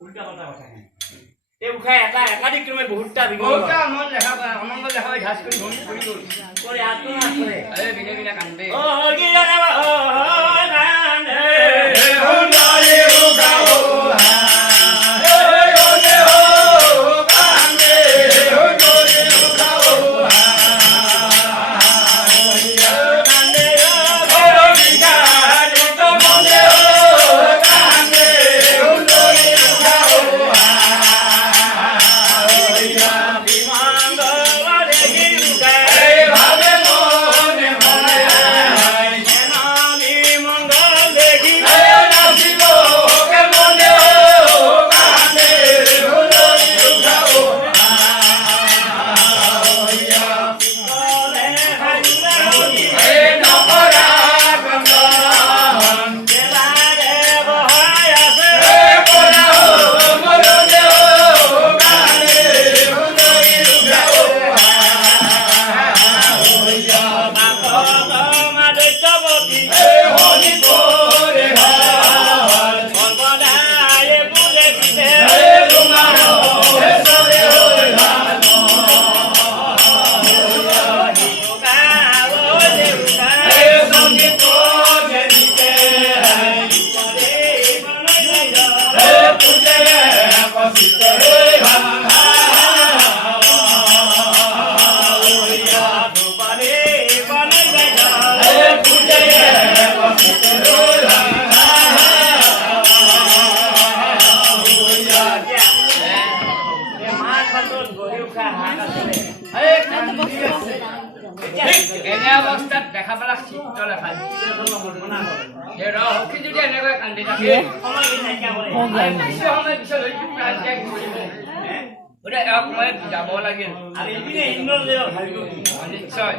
উল্টা কথা কথা এই উঠাই এটা একাধিক ক্ৰমে বহুতটা বহুতটা মন দেখা অমঙ্গল দেখা হয় ঘাস কৰি ঘূৰি ঘূৰি গ'ল কৰে আত্মনাশ কৰে এই বিনে বিনে কান্দে ও কি জানা ও কান্দে ও নালে ও গাও দেখা পালা চিত্ৰ লেখা যদি এনেকৈ কান্দি থাকে সময় নাইকিয়া কৰে সময় পিছত যাব লাগিল আৰু এদিনে ইন্দ্ৰ ভাবিব নিশ্চয়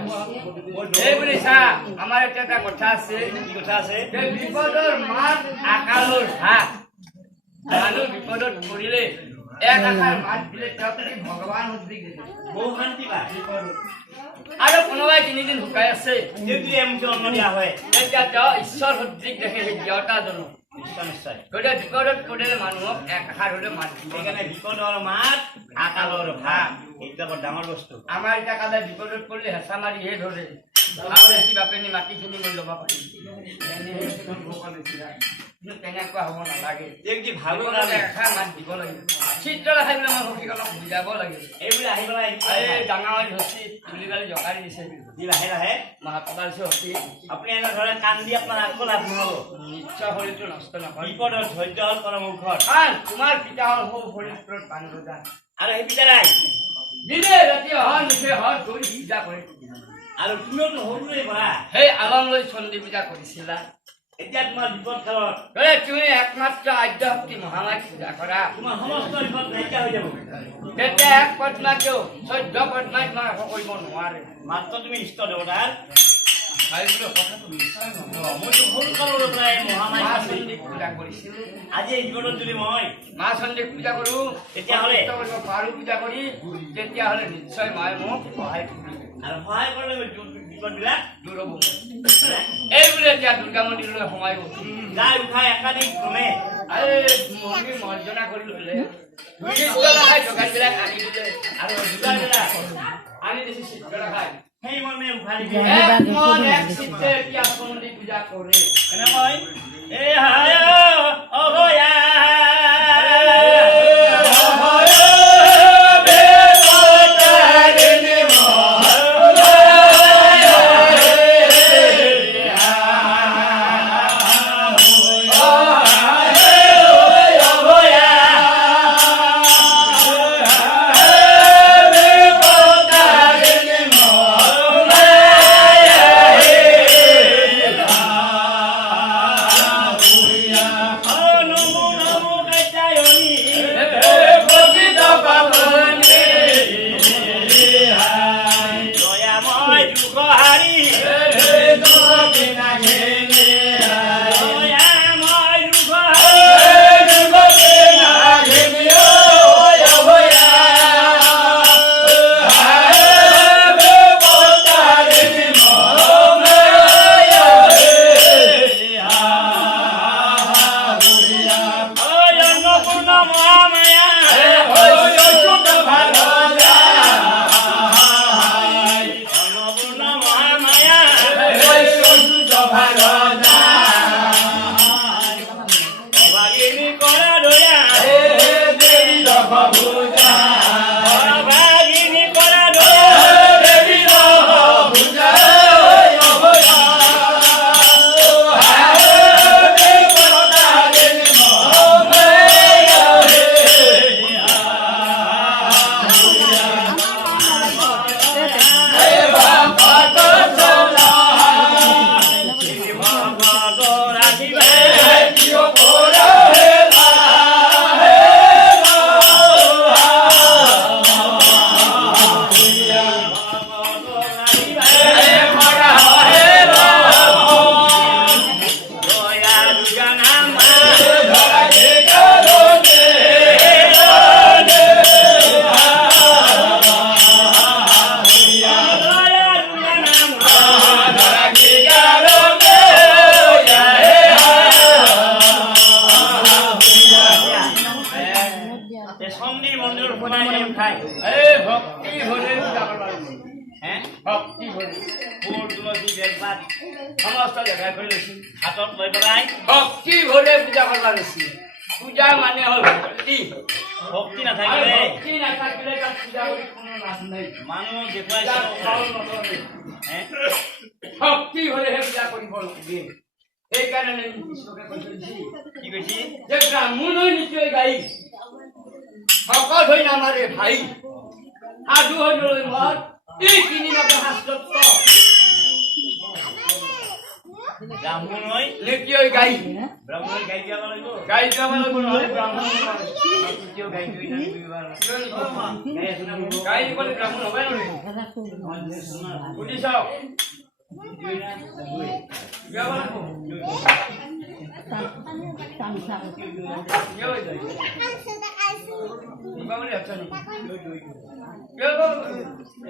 এইবুলি চা আমাৰ এতিয়া এটা কথা আছে কি কথা আছে বিপদৰ মাত আকালৰ হাত মানুহ বিপদত পৰিলে এক আকাৰ মাত দিলে তেওঁ ভগৱান উদ্ভিদ বহু শান্তি পায় আৰু কোনোবাই 3 দিন শুকাই আছে যদি এমকে অন্ন দিয়া হয় তেতিয়া তেওঁ ঈশ্বৰ সদৃশ দেখে সেই দেৱতাজন নিশ্চয় গতিকে বিপদত পৰিলে মানুহক এক আকাৰ হ'লে মাত সেইকাৰণে বিপদৰ মাত আকালৰ ভাত এইটো বৰ ডাঙৰ বস্তু আমাৰ এতিয়া কালে বিপদত পৰিলে হেঁচা মাৰিহে ধৰে আৰু বেছি বাপেনি মাটিখিনি লৈ ল'ব পাৰি তেনেকুৱা হ'ব নালাগে যদি ভাল এষাৰ মাত দিব লাগিব চিত্ৰ লেখাই পেলাই মই সখীক অলপ বুজাব লাগিব এইবোৰ আহি পেলাই এই ডাঙৰ ধচি তুলি পেলাই জকাৰি দিছে দি লাহে লাহে মহাত্মা দিছে সখী আপুনি এনেধৰণে কান্দি আপোনাৰ আকৌ লাভ নহ'ব নিশ্চয় শৰীৰটো নষ্ট নকৰে বিপদৰ ধৈৰ্য হ'ল পৰম ঔষধ তোমাৰ পিতা হ'ল সৌ শৰীৰত পানী ৰজা আৰু সেই পিতাৰাই দিনে ৰাতি অহা নিশে হৰ ধৰি পূজা কৰে আৰু তুমিওতো সৰুৰে পৰা সেই আলম লৈ চণ্ডী পূজা কৰিছিলা এতিয়া তোমাৰ বিপদ কালত তুমি একমাত্ৰ আদ্য শক্তি মহামায় পূজা কৰা তোমাৰ সমস্ত বিপদ নাইকিয়া হৈ যাব তেতিয়া এক পদ্মা কিয় 14 পদ্মাই তোমাক একো কৰিব নোৱাৰে মাত্ৰ তুমি ইষ্ট দেৱতাৰ কথাটো নিশ্চয় মইতো সৰু কালৰ পৰাই মহামায় চণ্ডীক পূজা কৰিছিলোঁ আজি এই জীৱনত যদি মই মা চণ্ডীক পূজা কৰোঁ তেতিয়াহ'লে পাৰোঁ পূজা কৰি তেতিয়াহ'লে নিশ্চয় মায়ে মোক সহায় কৰিব আৰু সহায় কৰিলে বিপদবিলাক দূৰ হ'ব এইবোৰে এতিয়া দুৰ্গা মন্দিৰলৈ সোমাই গ'ল যাই উঠাই একাধিক ক্ৰমে মন্দিৰ মৰ্জনা কৰি ল'লে যোগানবিলাক আনি দিলে আৰু যোগানবিলাক আনি দিছে চিত্ৰ দেখাই সেই মনে উঠাই চিত্ৰে এতিয়া মন্দিৰ পূজা কৰে এনেকৈ এই হায় অভয়া শক্তি ভৰি ফুল তুলসী বেলপাত সমস্ত জেগাই কৰি লৈছো হাতত লৈ পেলাই শক্তি ভৰে পূজা কৰিব লৈছো পূজা মানে হ'ল ভক্তি শক্তি নাথাকিলে ভক্তি নাথাকিলে তাত পূজা কৰি কোনো লাভ নাই মানুহ পূজাৰ ফল নলয়। শক্তি হ'লেহে পূজা কৰিব লাগে সেইকাৰণে কৃষ্ণকে কৈছে কি কৈছে যে ব্ৰাহ্মণৰ নিশ্চয় গাই শকত হৈ নামাৰে ভাই সাধু হৈ নলৈ মৰ এই তিনি নবে শাস্ত্ৰত ব্ৰাহ্মণ হৈ নিশ্চয় গাই ব্ৰাহ্মণ গাই দিব লাগিব গাই যাব লাগিব নহ'লে ব্ৰাহ্মণ নহয়। কিয় গাই দিব লাগিব গাই দিবলৈ ব্ৰাহ্মণ হ'বই নোৱাৰিব বুজি চাওক গাব লাগিব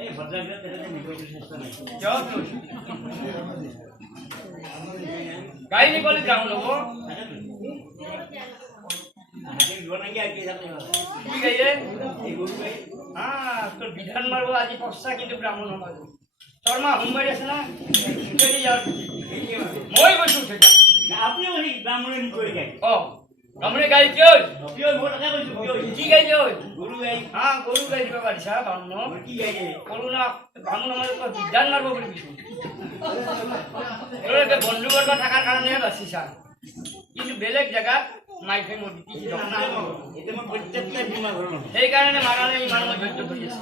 এই ভদ্ৰাবিলাক তেখেতে নিবলৈ চেষ্টা নাই গাই নিবলৈ ব্ৰাহ্মণ হ'ব কি গাইয়ে তোৰ বিধান মাৰিব আজি পশ্চা কিন্তু ব্ৰাহ্মণ নমাৰিব শৰ্মা সোমবাৰী আছে না মই কৈছো আপুনিও ব্ৰাহ্মণে নকৰি গাই অ ব্ৰাহ্মণে গাই কিয় কিয় মই তাকে কৈছো কিয় কি গাই কিয় গৰু গাই গৰু গাই দিব পাৰিছা ব্ৰাহ্মণ কি গাই কলো না ব্ৰাহ্মণ আমাৰ বিধান মাৰিব বুলি কৈছো বন্ধু বৰ্গ থকাৰ কাৰণেহে বাচিছা কিন্তু বেলেগ জেগাত মাইকে মই এতিয়া মই প্ৰত্যেকটা বীমা ঘৰ সেইকাৰণে মাৰানে ইমান মই ধৈৰ্য ধৰি আছো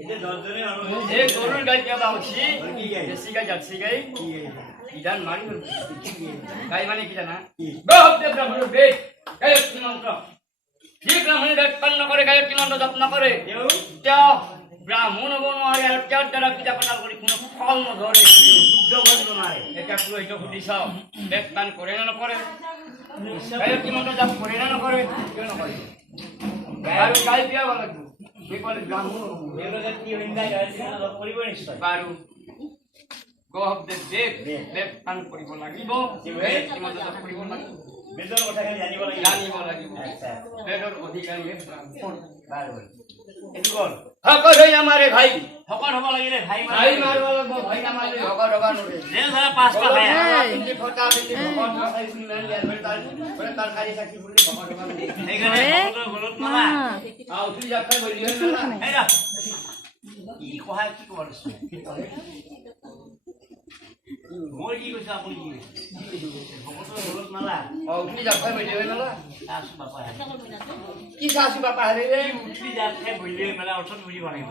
এতিয়া 10জনে মানুহ এই গৰুৰ গাই কিবা হৈছে কি গাই দেশী গাই জাৰ্চি গাই কি গাই বিধান মাৰি হ'ল গাই মানে কি জানা ব্ৰহ্মদেৱ ব্ৰাহ্মণৰ বেদ গায়ত্ৰী মন্ত্ৰ যি ব্ৰাহ্মণে বেদ পালন নকৰে গায়ত্ৰী মন্ত্ৰ জপ নকৰে তেওঁ ব্ৰাহ্মণ হ'ব নোৱাৰে আৰু তেওঁৰ দ্বাৰা পূজা পাতল কৰি কোনো ফল নধৰে শুদ্ধ কৰিব নোৱাৰে এতিয়া পুৰোহিত সুধি চাওঁ বেদ পালন কৰে নে নকৰে গায়ত্ৰী মন্ত্ৰ জপ কৰে নে নকৰে কিয় নকৰে আৰু গাই পিয়াব লাগিব সেইকাৰণে ব্ৰাহ্মণ হ'ব কৰিব নিশ্চয় বাৰু গহদেৱ দেৱ দেৱ পান কৰিব লাগিব গায়ত্ৰী মন্ত্ৰ জপ কৰিব লাগিব বেদৰ কথা খালি জানিব লাগিব জানিব লাগিব বেদৰ অধিকাৰীয়ে ব্ৰাহ্মণ বাৰু এইটো গ'ল শকত হৈ নামাৰে ভাই শকত হ'ব লাগিলে ভাই ভাই মাৰিব লাগিব ভাই নামাৰিলে শকত হ'ব নোৱাৰে যে ধৰা 5টা ভাই পিন্ধি ফটা পিন্ধি ভকত নখাই বুলি মেলি আৰু তাৰ কাৰি চাকি বুলি ভকত হ'ব নোৱাৰে সেইকাৰণে ভকতৰ গলত মালা আৰু তুই যাত্ৰা বলি হৈ না এইৰা কি কহাই কি ক'ব দিছে মই কি কৈছো আপুনি কি ভকতৰ গলত মালা উঠি যাত্ৰা বলি হৈ মেলা আছো বাপা কি চাচি বাপা হেৰি ৰে উঠি যাত্ৰা বলি মেলা অৰ্থত বুজিব নাই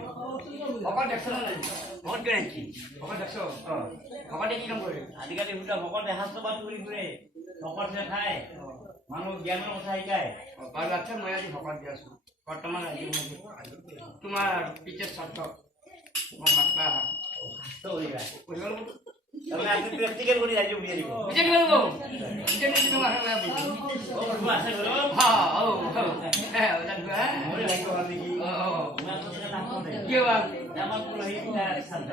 ভকত দেখছ না নাই ভকত গেৰেণ্টি ভকত দেখছ ভকতে কি কাম কৰে আজিকালি সুধা ভকত এসাঁজবাদ কৰি ফুৰে ভকত খায় মানুহ জ্ঞানৰ কথা শিকায় বাৰু আচ্ছা মই আজি ভকত দি আছো বৰ্তমান আজি তোমাৰ পিছে ছাত্ৰ মই মাতা তাৰমানে আপুনি প্ৰেক্টিকেল কৰি ৰাজ্য বুজিয়ে দিব বিজেপি কৰিব বিজেপি তোমাৰ আছে ঘৰত মোৰ লাগিব নেকি কি বা আমাৰ পুৰহি ছাত্ৰ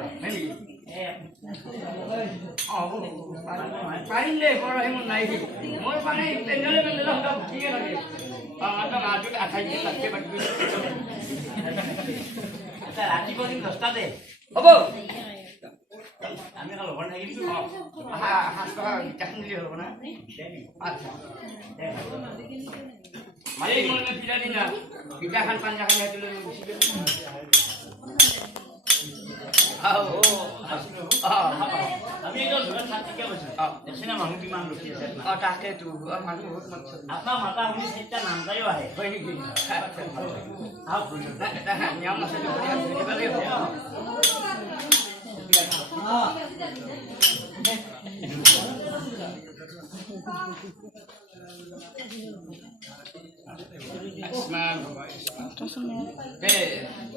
পাৰিলে বৰ মোৰ নাই মই মানে পেণ্ডেলে পেণ্ডেলে সদায় ঠিকে থাকে মাজত আঠাইছ দিন লাগছে ৰাতিপুৱা দিন 10টাতে হ'ব আমি কাল ঘৰ থাকিম 5 টকা বিকাশ নিলে হ'ব না আচ্ছা মানে মই পিঠা দিন না পিঠাখন পাঞ্জাখন হাতলৈ গুচি গ'ল আমি এইটো ঘৰত ঠিকে কৈছো দেখিনা মানুহ কিমান ৰখি আছে তাকেতো মানুহ বহুত মাতিছে আপোনাৰ মাতা শুনি 4টা নাম যায়ো আহে হয় নেকি আহক নিয়ম আছে ধৰিব লাগিব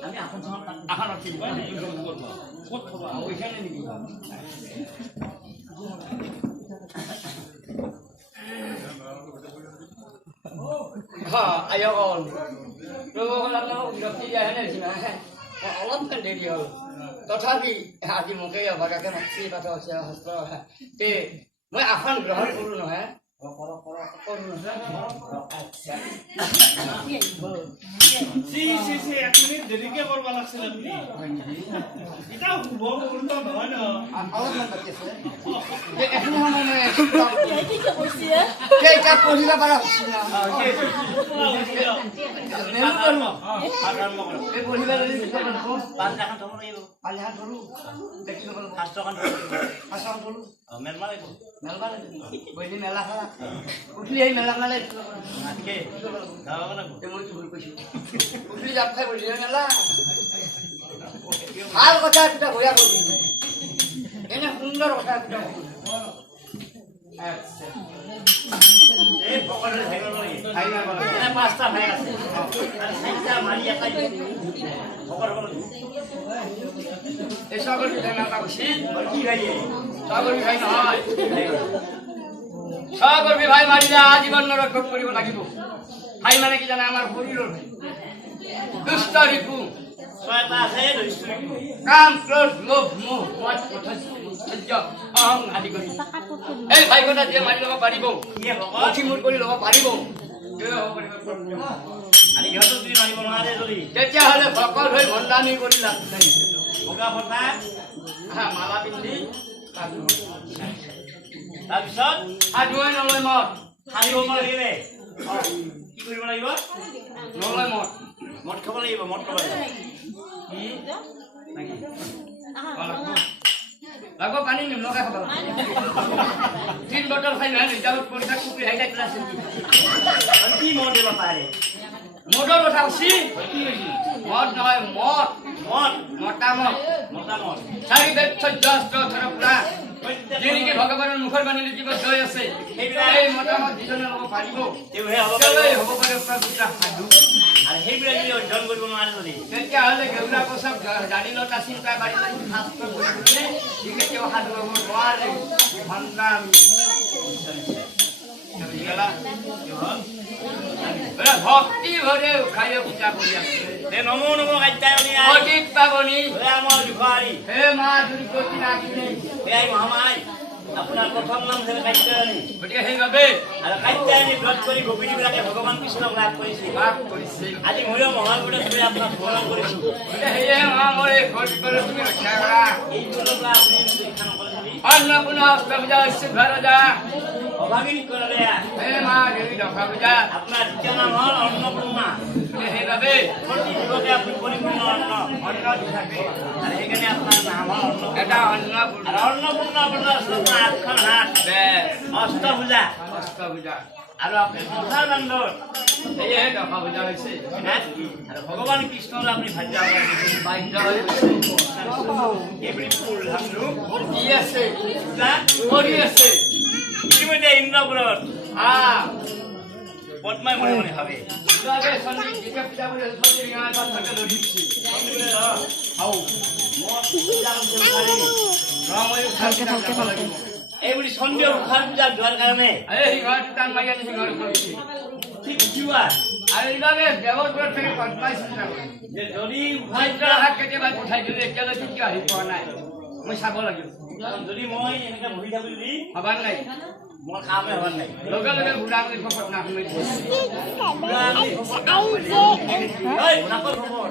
আমি এখন ক'ত থবা ওইখানে নেকি আয়োগন অলপমান দেৰি হ'ল তথাপি আজি মোকেই অভাগাকে মাতি পাঠ আছে শাস্ত্ৰ তে মই আসন গ্ৰহণ কৰোঁ নহয় এক মিনিট দেৰিকে কৰিব লাগিছিল আপুনি এটা শুভ মুহূৰ্ত নহয় ন ভাল কথা একটা বইয়া করবি এনে সুন্দর কথা একটা সকল বিষয় না খুশি সকল বিষয় নহয় সকল বিভাই মারিলে আজীবন রক্ষক করিব লাগিব ভাই মানে কি জানে আমার শরীরের দুষ্ট রিপু কাম ক্রোধ লোভ মোহ মদ সহ্য অহং আদি কৰি এই ভাই কথা যে মাৰি ল'ব পাৰিব অঠিমূৰ কৰি ল'ব পাৰিব তেতিয়াহ'লে ভকত হৈ ভণ্ডামি কৰি লাভ নাই বগা ফটা মালা পিন্ধি তাৰপিছত সাধুৱাই নলয় মদ সাৰিব লাগিলে কি কৰিব লাগিব নলয় মদ মদ খাব লাগিব মদ খাব লাগিব লাগো পানী নিমলগাই খাব 3 বটল খাই নাই ৰিজাল্ট পৰীক্ষা কুপি হাইলাই ক্লাছ কি মদ দিব পাৰে মদৰ কথা কৈছি মদ নহয় মদ মদ মতামত মতামত চাৰি বেদ 14 অস্ত্ৰ পুৰা যেনেকে ভগৱানৰ মুখৰ বাণী লিখিব জয় আছে এই মতামত যিজনে ল'ব পাৰিব তেওঁহে হ'ব পাৰে দুটা সাধু আৰু সেইবিলাক যদি অধ্যয়ন কৰিব নোৱাৰে যদি তেতিয়াহ'লে গেৰুলা প্ৰসাদ গাড়ী লতা চিন্তা বাঢ়ি যায় শাস্ত্ৰ কৰি দিলে ঠিক তেওঁ সাধু হ'ব নোৱাৰে ভণ্ডামি ভক্তি ভৰে খাই পূজা কৰি আছে নমো নমো কাত্যায়নী অজিত পাবনি আমাৰ জোখাৰী হে মা দুৰ্গতি নাগিনী এই মহামাই আপোনাৰ প্ৰথম নাম হ'ল কাত্যায়নী গতিকে সেইবাবে আৰু কাত্যায়নী ব্ৰত কৰি গোপিনীবিলাকে ভগৱান কৃষ্ণক লাভ কৰিছিল আজি ময়ো মহাপুৰুষ কৰি আপোনাক স্মৰণ কৰিছোঁ সেয়ে মা মোৰ এই ঘৰ তুমি ৰক্ষা কৰা এইটোৰ পৰা আপুনি শিক্ষা নকৰে যদি অন্নপূৰ্ণা অষ্টপূজা ৰজা অভাগী কৰে হে মা দেৱী দশা পূজা আপোনাৰ দ্বিতীয় নাম হ'ল অন্নপূৰ্ণা সেইবাবে প্ৰতি যুগতে আপুনি পৰিপূৰ্ণ অন্ন দি থাকে আৰু সেইকাৰণে আপোনাৰ নাম হ'ল এটা অন্নপূৰ্ণা আৰু অন্নপূৰ্ণা আপোনাৰ আপোনাৰ আঠখন হাত অষ্টভুজা অষ্টপূজা আৰু আপুনি দুখাৰ বান্ধৰ সেয়েহে দশা পূজা হৈছে আৰু ভগৱান কৃষ্ণৰ আপুনি ভাজ্য বাধ্য হৈ গৈছে এইবুলি ফুল ধামলো কি আছে কৰি আছে ইতিমধ্যে ইন্দ্ৰপুৰত পদ্মাই মনে মনে ভাবে এইবুলি সন্ধিয়া উখাৰ পূজা যোৱাৰ কাৰণে ঠিক যোৱা আৰু এইভাবে দেৱপুৰত থেকে পদ্মাই চিন্তা কৰে যে যদি কেতিয়াবা পঠাই দিলে এতিয়ালৈকে কিয় আহি পোৱা নাই মই চাব লাগিব যদি মই এনেকে বহি থাকো যদি হবাৰ নাই মোৰ কামে হোৱা নাই লগে লগে বুঢ়া বুলি খবৰ না শুনি নাকৰ খবৰ